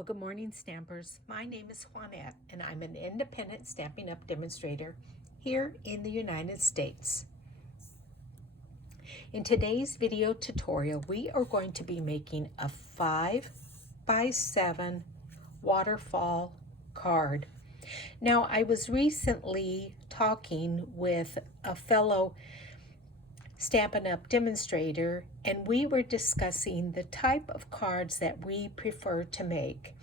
Well, good morning, Stampers. My name is Juanette, and I'm an independent Stampin' Up! Demonstrator here in the United States. In today's video tutorial, we are going to be making a 5x7 waterfall card. Now, I was recently talking with a fellow Stampin' Up! Demonstrator, and we were discussing the type of cards that we prefer to make.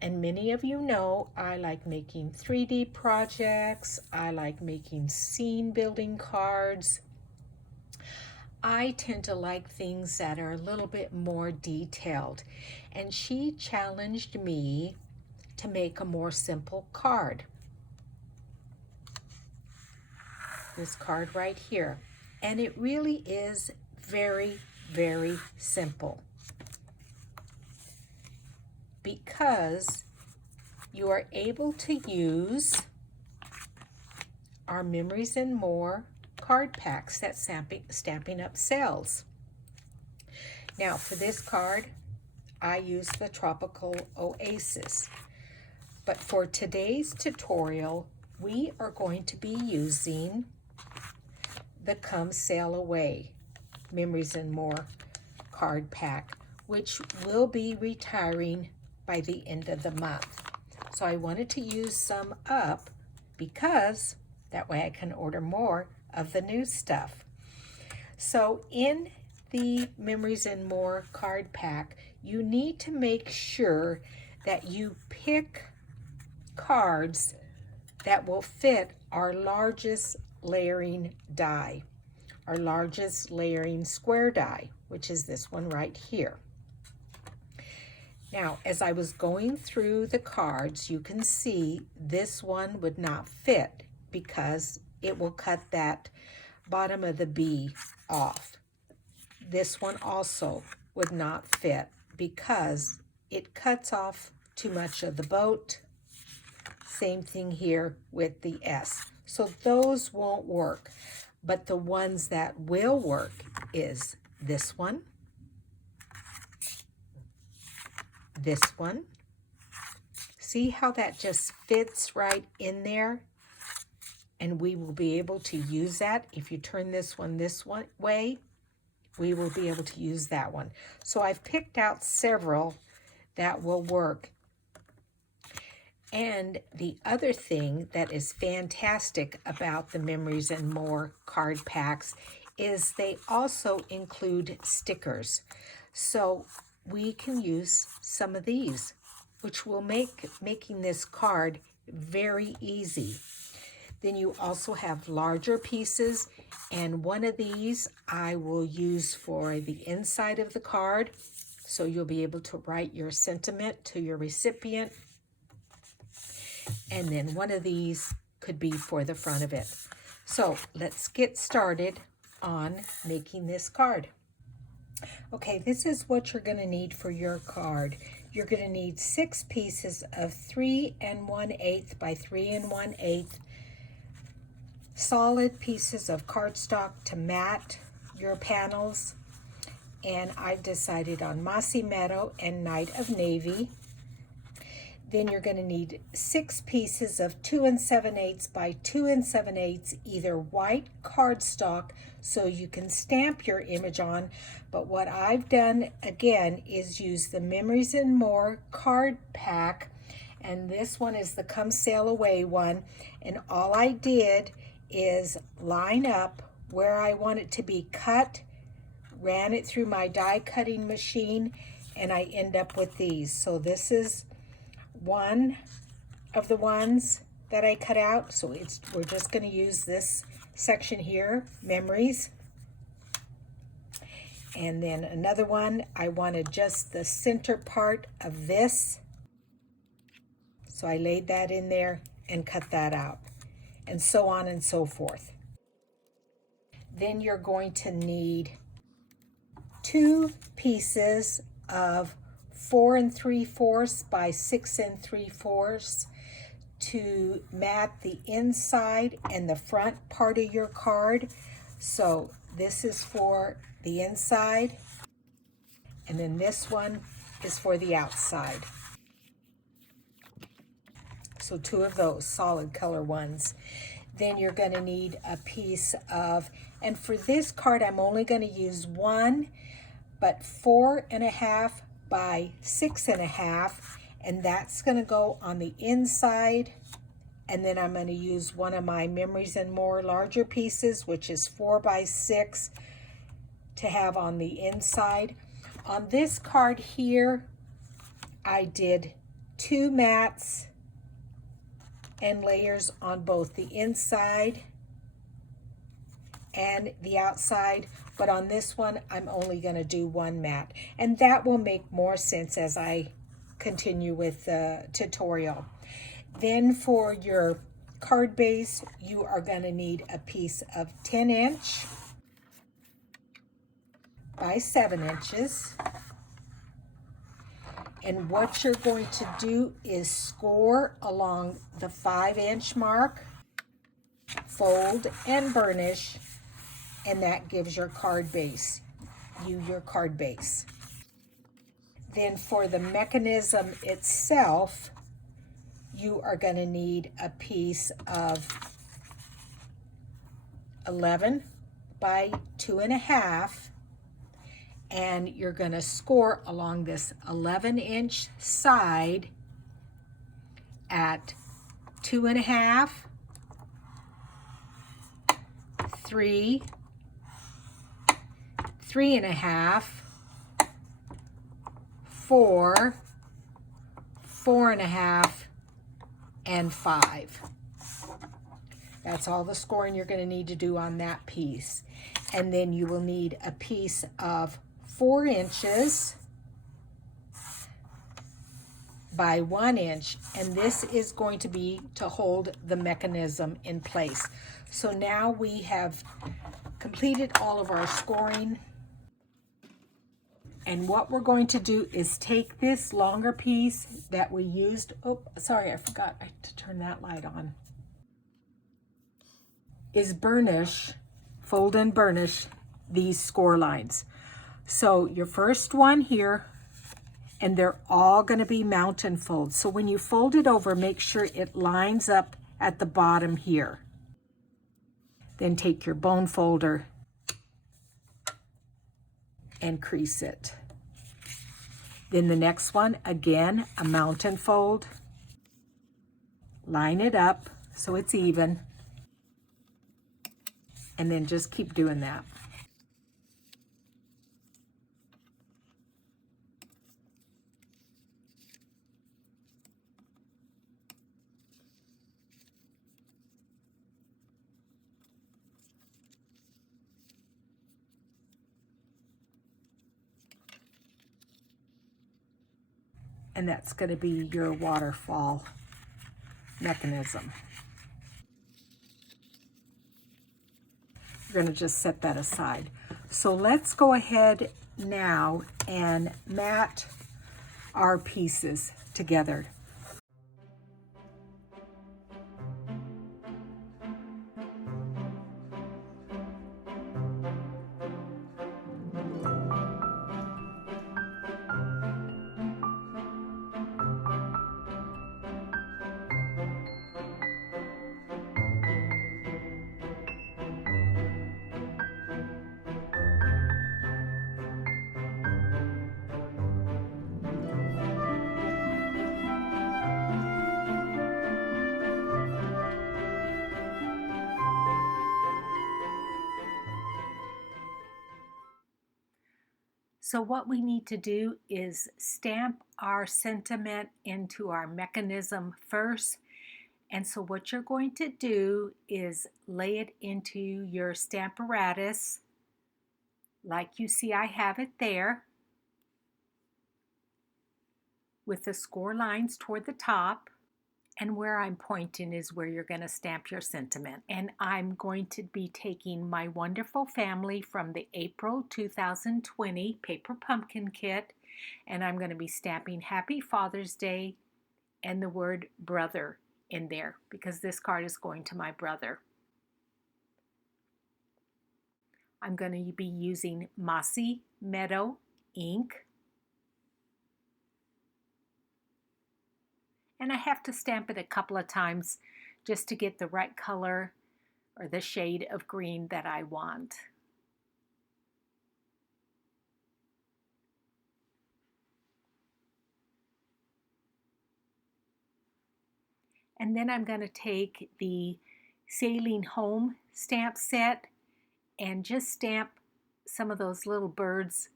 And many of you know I like making 3D projects, I like making scene building cards. I tend to like things that are a little bit more detailed, and she challenged me to make a more simple card. This card right here. And it really is very, very simple, because you are able to use our Memories and More card packs that Stampin' Up! Sells. Now, for this card, I use the Tropical Oasis. But for today's tutorial, we are going to be using the Come Sail Away Memories and More card pack, which will be retiring by the end of the month. So I wanted to use some up because that way I can order more of the new stuff. So in the Memories and More card pack, you need to make sure that you pick cards that will fit our largest layering die, our largest layering square die, which is this one right here. Now, as I was going through the cards, you can see this one would not fit because it will cut that bottom of the B off. This one also would not fit because it cuts off too much of the boat. Same thing here with the S. So those won't work, but the ones that will work is this one, this one. See how that just fits right in there? And we will be able to use that. If you turn this one way, we will be able to use that one. So I've picked out several that will work. And the other thing that is fantastic about the Memories and More card packs is they also include stickers. So we can use some of these, which will make making this card very easy. Then you also have larger pieces, and one of these I will use for the inside of the card, so you'll be able to write your sentiment to your recipient. And then one of these could be for the front of it. So let's get started on making this card. Okay, this is what you're going to need for your card. You're going to need 6 pieces of 3 1/8 by 3 1/8 solid pieces of cardstock to mat your panels. And I've decided on Mossy Meadow and Night of Navy. Then you're going to need 6 pieces of 2 7/8 by 2 7/8 either white cardstock so you can stamp your image on. But what I've done again is use the Memories and More card pack, and this one is the Come Sail Away one. And all I did is line up where I want it to be cut, ran it through my die cutting machine, and I end up with these. So this is one of the ones that I cut out. So we're just going to use this section here, Memories. And then another one, I wanted just the center part of this. So I laid that in there and cut that out, and so on and so forth. Then you're going to need 2 pieces of 4 3/4 by 6 3/4 to mat the inside and the front part of your card. So this is for the inside, and then this one is for the outside. So 2 of those solid color ones. Then you're going to need a piece of, and for this card I'm only going to use one, but 4.5 by 6.5, and that's going to go on the inside. And then I'm going to use one of my Memories and More larger pieces, which is 4 by 6, to have on the inside. On this card here, I did 2 mats and layers on both the inside and the outside, but on this one I'm only going to do 1 mat, and that will make more sense as I continue with the tutorial. Then for your card base, you are going to need a piece of 10" by 7". And what you're going to do is score along the 5" mark, fold and burnish, and that gives your card base, your card base. Then for the mechanism itself, you are going to need a piece of 11 by 2.5, and you're going to score along this 11" side at 2.5, 3, 3.5, 4, 4.5, and 5. That's all the scoring you're going to need to do on that piece. And then you will need a piece of 4" by 1", and this is going to be to hold the mechanism in place. So now we have completed all of our scoring, and what we're going to do is take this longer piece that we used, oh sorry, I forgot to turn that light on, is burnish, fold and burnish these score lines. So your first one here, and they're all going to be mountain folds. So when you fold it over, make sure it lines up at the bottom here. Then take your bone folder and crease it. Then the next one, again, a mountain fold. Line it up so it's even. And then just keep doing that. And that's going to be your waterfall mechanism. You're going to just set that aside. So let's go ahead now and mat our pieces together. So what we need to do is stamp our sentiment into our mechanism first. And so what you're going to do is lay it into your stamparatus, like you see I have it there, with the score lines toward the top. And where I'm pointing is where you're going to stamp your sentiment. And I'm going to be taking my wonderful family from the April 2020 Paper Pumpkin Kit, and I'm going to be stamping Happy Father's Day and the word brother in there, because this card is going to my brother. I'm going to be using Mossy Meadow ink. And I have to stamp it a couple of times just to get the right color or the shade of green that I want. And then I'm going to take the Sailing Home stamp set and just stamp some of those little birds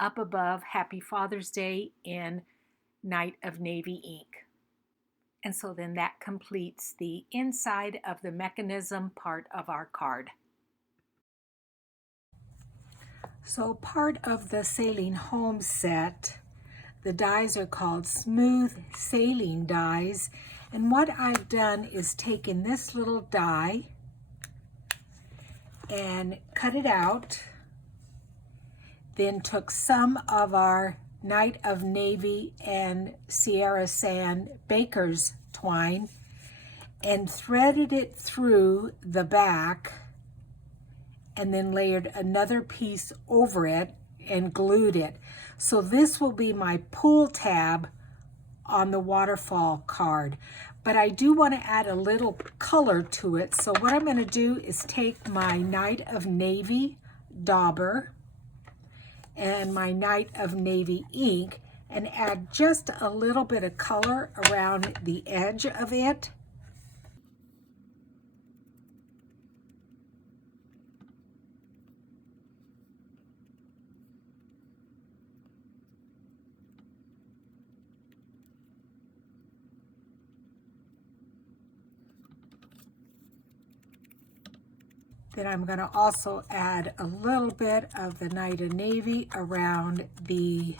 up above Happy Father's Day in Night of Navy ink. And so then that completes the inside of the mechanism part of our card. So part of the Sailing Home set, the dies are called Smooth Sailing dies. And what I've done is taken this little die and cut it out, then took some of our Night of Navy and Sierra Sand baker's twine and threaded it through the back and then layered another piece over it and glued it. So this will be my pull tab on the Waterfall card. But I do want to add a little color to it. So what I'm going to do is take my Night of Navy dauber and my Night of Navy ink and add just a little bit of color around the edge of it. Then I'm going to also add a little bit of the Night of Navy around the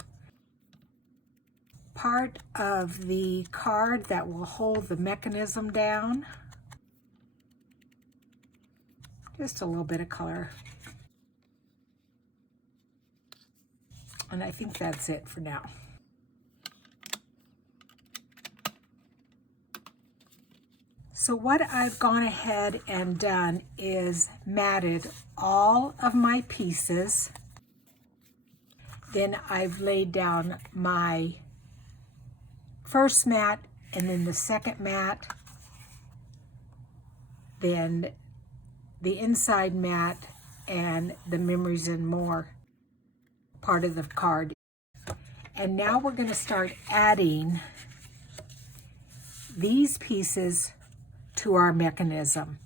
part of the card that will hold the mechanism down. Just a little bit of color. And I think that's it for now. So what I've gone ahead and done is matted all of my pieces. Then I've laid down my first mat and then the second mat, then the inside mat and the Memories and More part of the card. And now we're going to start adding these pieces to our mechanism.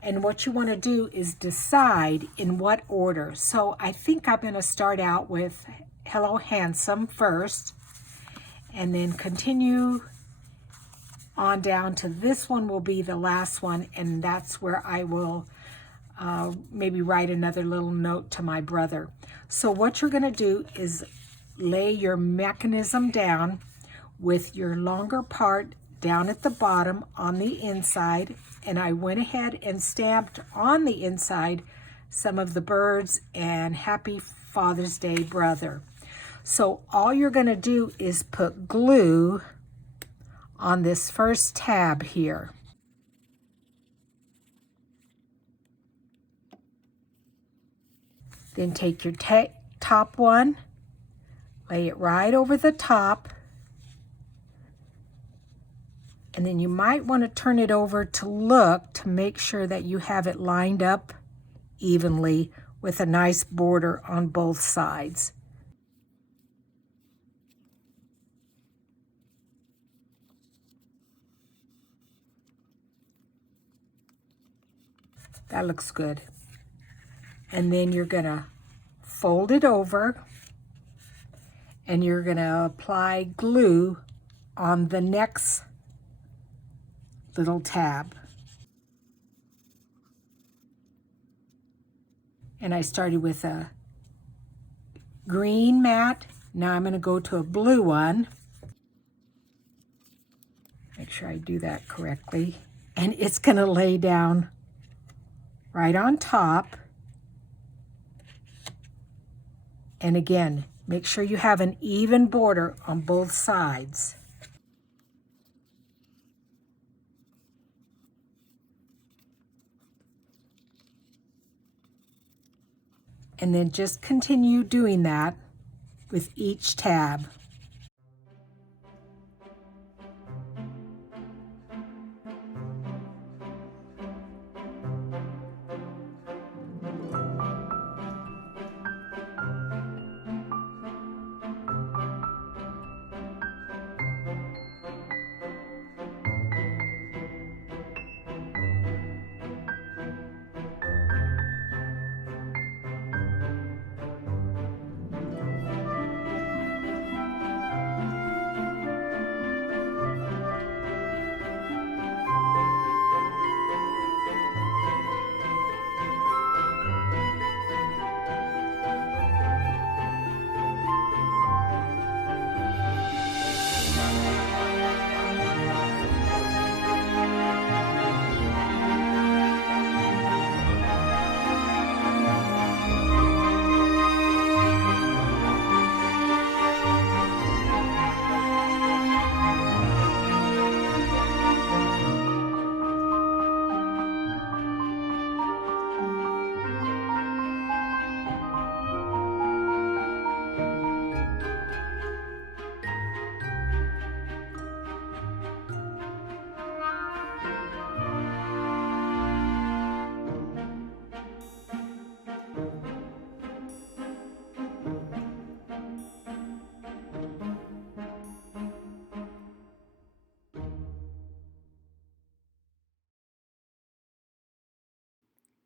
And what you want to do is decide in what order. So I think I'm going to start out with Hello Handsome first, and then continue on down to this one will be the last one, and that's where I will maybe write another little note to my brother. So what you're going to do is lay your mechanism down with your longer part down at the bottom on the inside, and I went ahead and stamped on the inside some of the birds and Happy Father's Day, brother. So all you're going to do is put glue on this first tab here. Then take your top one, lay it right over the top, and then you might want to turn it over to look to make sure that you have it lined up evenly with a nice border on both sides. That looks good. And then you're going to fold it over and you're going to apply glue on the next little tab. And I started with a green mat. Now I'm going to go to a blue one. Make sure I do that correctly. And it's going to lay down right on top. And again, make sure you have an even border on both sides. And then just continue doing that with each tab.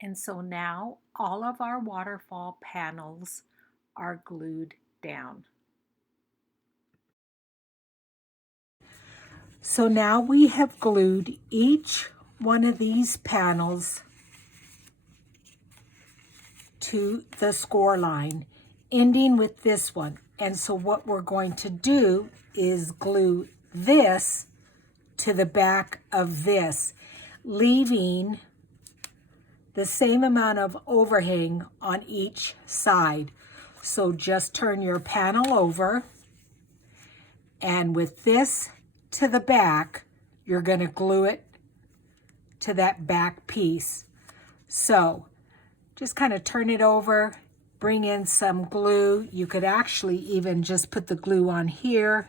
And so now all of our waterfall panels are glued down. So now we have glued each one of these panels to the score line, ending with this one. And so what we're going to do is glue this to the back of this, leaving the same amount of overhang on each side. So just turn your panel over, and with this to the back, you're going to glue it to that back piece. So just kind of turn it over, bring in some glue. You could actually even just put the glue on here.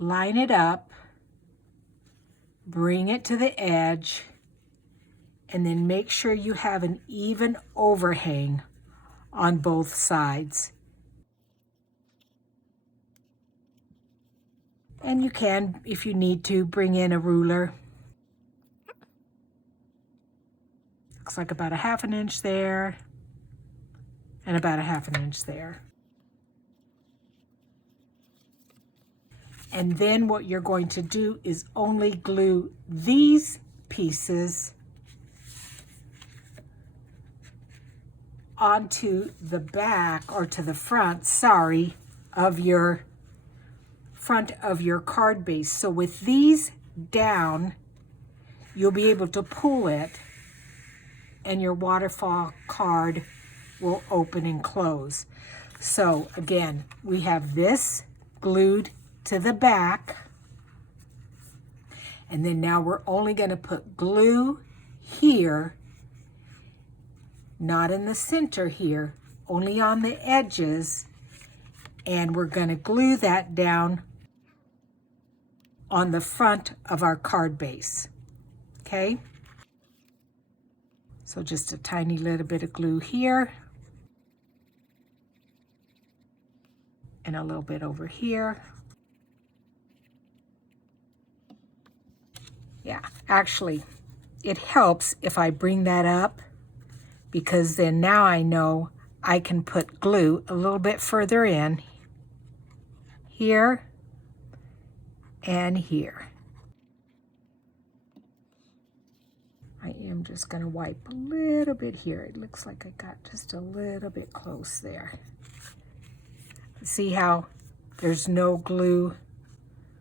Line it up, bring it to the edge, and then make sure you have an even overhang on both sides. And you can, if you need to, bring in a ruler. Looks like about a 1/2 inch there and about a 1/2 inch there. And then what you're going to do is only glue these pieces onto the back, or to the front, sorry, of your front of your card base. So with these down, you'll be able to pull it and your waterfall card will open and close. So again, we have this glued to the back, and then now we're only going to put glue here, not in the center here, only on the edges, and we're going to glue that down on the front of our card base. Okay, so just a tiny little bit of glue here and a little bit over here. Yeah, actually, it helps if I bring that up, because then now I know I can put glue a little bit further in, here and here. I am just going to wipe a little bit here. It looks like I got just a little bit close there. See how there's no glue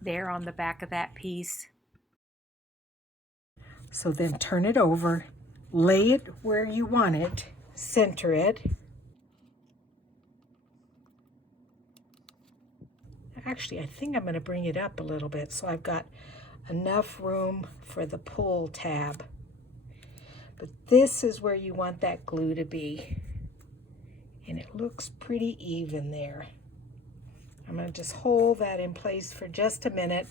there on the back of that piece? So then turn it over, lay it where you want it, center it. Actually, I think I'm going to bring it up a little bit so I've got enough room for the pull tab. But this is where you want that glue to be. And it looks pretty even there. I'm going to just hold that in place for just a minute.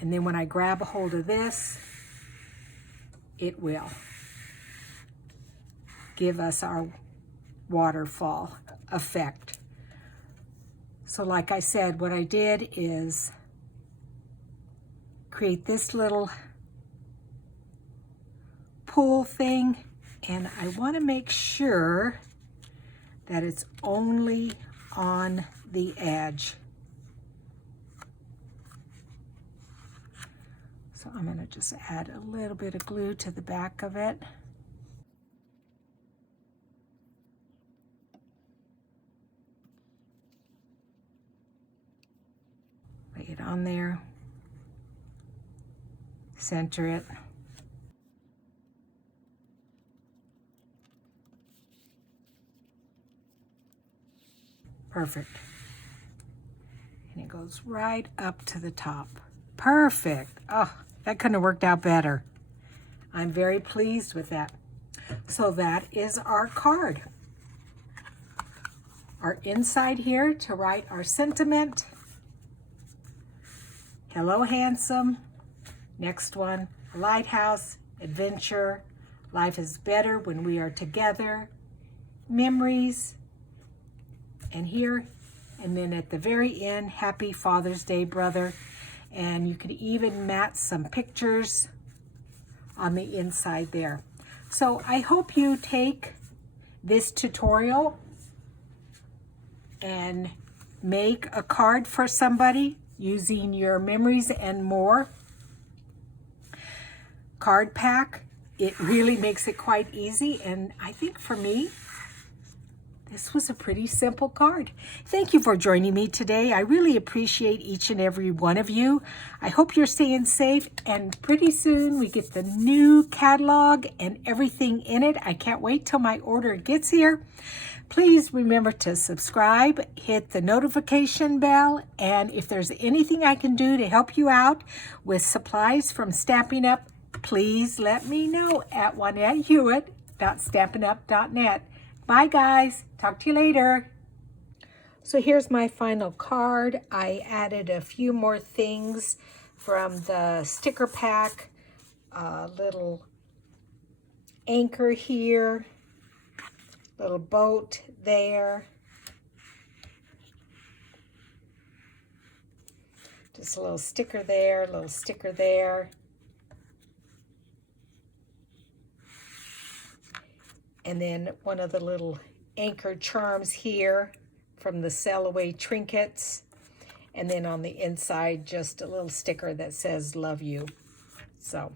And then when I grab a hold of this, it will give us our waterfall effect. So like I said, what I did is create this little pull thing, and I want to make sure that it's only on the edge. So I'm going to just add a little bit of glue to the back of it. Lay it on there. Center it. Perfect. And it goes right up to the top. Perfect. Oh, that couldn't have worked out better. I'm very pleased with that. So that is our card. Our inside here to write our sentiment. Hello, handsome. Next one, lighthouse, adventure. Life is better when we are together. Memories. And here, And then at the very end, Happy Father's Day, brother. And you could even match some pictures on the inside there. So I hope you take this tutorial and make a card for somebody using your memories and more card pack. It really makes it quite easy, and I think for me, this was a pretty simple card. Thank you for joining me today. I really appreciate each and every one of you. I hope you're staying safe, and pretty soon we get the new catalog and everything in it. I can't wait till my order gets here. Please remember to subscribe, hit the notification bell, and if there's anything I can do to help you out with supplies from Stampin' Up, please let me know at JuanetteHewitt.stampinup.net. Bye, guys. Talk to you later. So here's my final card. I added a few more things from the sticker pack. A little anchor here. Little boat there. Just a little sticker there, a little sticker there. And then one of the little anchor charms here from the Sell Away Trinkets. And then on the inside, just a little sticker that says, love you. So